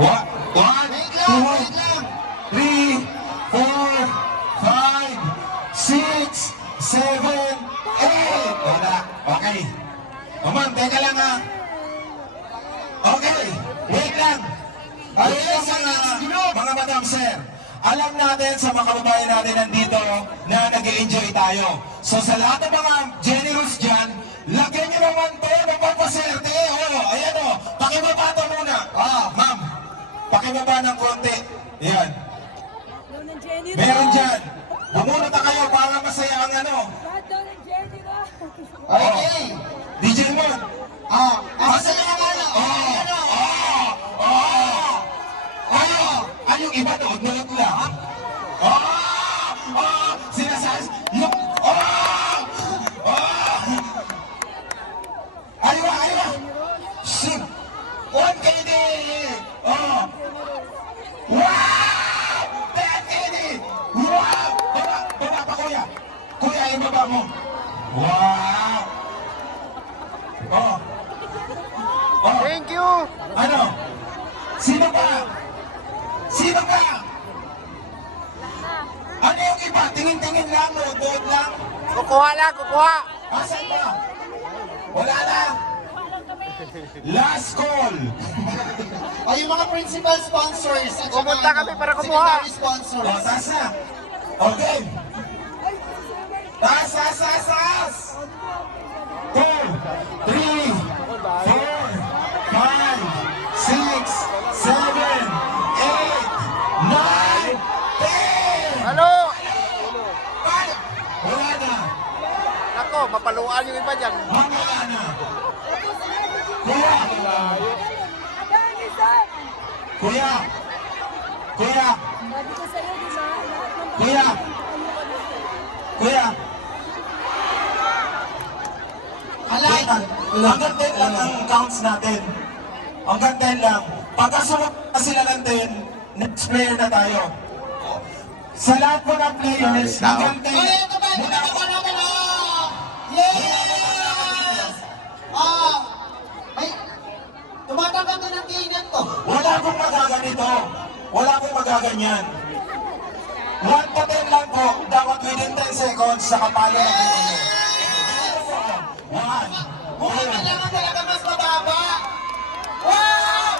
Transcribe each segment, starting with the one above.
One, two, three, four, five, six, seven, eight. Wala. Okay. O ma'am, teka lang ha. Okay. Wait lang. Ayun mga madam sir. Alam natin sa mga kababayan natin nandito na nag-i-enjoy tayo. So sa lahat ng mga generous dyan, lagyan nyo naman to ng pampaserte. Ayan o. Pakibaba to muna. Ma'am. Pakibaba ng konti. Ayan. Meron dyan. Bumunot na kayo para masaya ang ano. Okay. DJ Mon. Masaya ka na. Yung iba nood lang. Sinasas. Yung... Aywa. Shit. One KD. Wow! 10 KD. Wow! Baba pa kuya. Kuya, ibaba mo. Wow! Thank you! Ano? Sino pa? Sino ka? Ano yung iba? Tingin-tingin lang, nood lang. Kukuha lang, kukuha! Asan ba? Wala na. Last call. Yung mga principal sponsors at Pumunta kami para kumuha. secondary sponsors. Taas na. Okay. Taas. 2, 3, 4, 5, 6, 7, 8, 9, 10. Ano? Wala na. Ako, mapaluan yung iba dyan. Wala na. Kuya. Kuya. Kuya. Kuya. Kuya. Hanggang 10 lang ang counts natin. Hanggang 10 lang. Pagka sumunod na sila ng 10, next player na tayo. Sa lahat po ng players, hanggang 10. Ito ba? Ito ba namin? Yes! Ay, tumatanggap na ng kainan to. Wala akong magaganito. Wala akong magaganyan. 1 to 10 lang po. Dapat within 10 seconds sa kapalo na po. 1, Mukhang kailangan talaga mas mababa. Wow!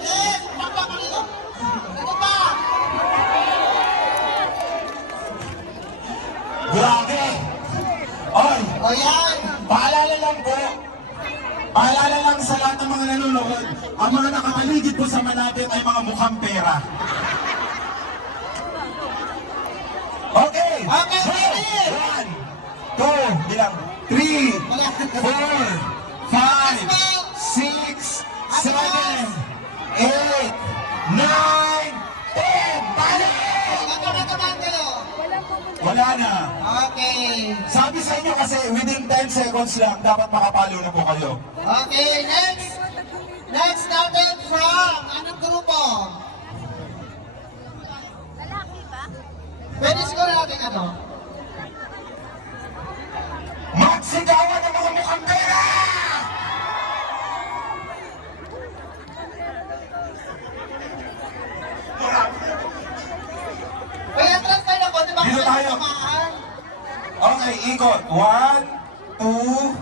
Yes! Magpapalit. Ito pa! Grabe! Oy! O yan! Paalala lang po. Paalala lang sa lahat ng mga nanonood. Ang mga nakapaligid po sa malapit ay mga mukhang pera. Okay! Okay, ready! 1, 2, bilang 3, 4, 5, 6, 7, 8, 9, 10! Balik! Magkakatamaan kayo. Wala na. Okay. Sabi sa inyo kasi within 10 seconds lang dapat makapalo na po kayo. Okay, next. Next natin from anong grupo? Lalaki ba? Pwede siguro natin ano? Magsigawan ng mga mukhang pera! Kaya atras tayo ako, di ba? Dito tayo. Tamaan. Okay, ikot. 1, 2,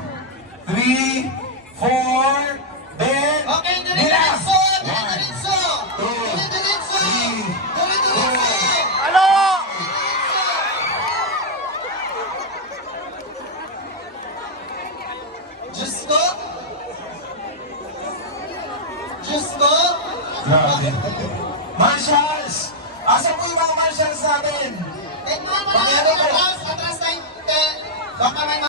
3, 4, then... Okay, Bilas! diretso! 1, Diretso! 2, Diretso! 3, Diretso! Ano? Diyos ko? Diyos ko? Grabe. Marshals! Asan po yung mga marshals natin? Tingnan mo Pakero natin po. atras tayo. Baka may